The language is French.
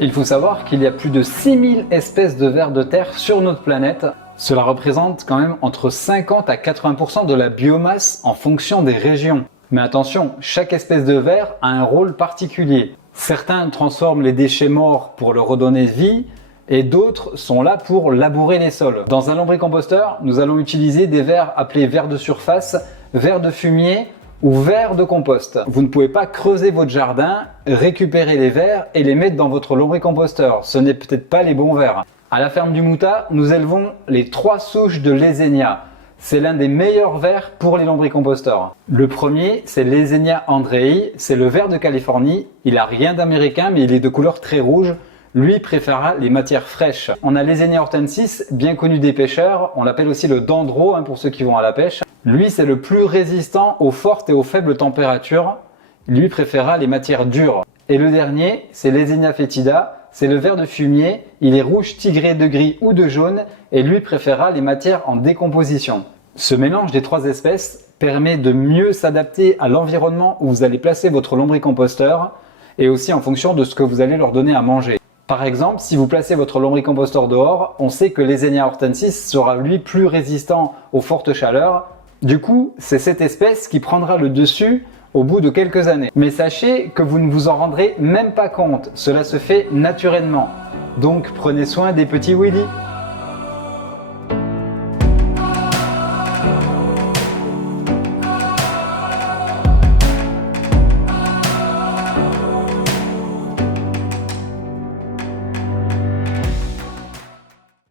Il faut savoir qu'il y a plus de 6000 espèces de vers de terre sur notre planète. Cela représente quand même entre 50 à 80% de la biomasse en fonction des régions. Mais attention, chaque espèce de ver a un rôle particulier. Certains transforment les déchets morts pour leur redonner vie et d'autres sont là pour labourer les sols. Dans un lombricomposteur, nous allons utiliser des vers appelés vers de surface, vers de fumier ou vers de compost. Vous ne pouvez pas creuser votre jardin, récupérer les vers et les mettre dans votre lombricomposteur. Ce n'est peut-être pas les bons vers. À la ferme du Moutat, nous élevons les 3 souches de Leyzenia. C'est l'un des meilleurs vers pour les lombricomposteurs. Le premier, c'est Leyzenia andrei, c'est le ver de Californie. Il n'a rien d'américain, mais il est de couleur très rouge. Lui préférera les matières fraîches. On a Leyzenia hortensis, bien connu des pêcheurs. On l'appelle aussi le dendro pour ceux qui vont à la pêche. Lui, c'est le plus résistant aux fortes et aux faibles températures. Lui préférera les matières dures. Et le dernier, c'est Leyzenia foetida. C'est le ver de fumier. Il est rouge tigré de gris ou de jaune et lui préférera les matières en décomposition. Ce mélange des 3 espèces permet de mieux s'adapter à l'environnement où vous allez placer votre lombricomposteur et aussi en fonction de ce que vous allez leur donner à manger. Par exemple, si vous placez votre lombricomposteur dehors, on sait que Leyzenia hortensis sera lui plus résistant aux fortes chaleurs. Du coup, c'est cette espèce qui prendra le dessus au bout de quelques années. Mais sachez que vous ne vous en rendrez même pas compte, cela se fait naturellement. Donc prenez soin des petits Willy.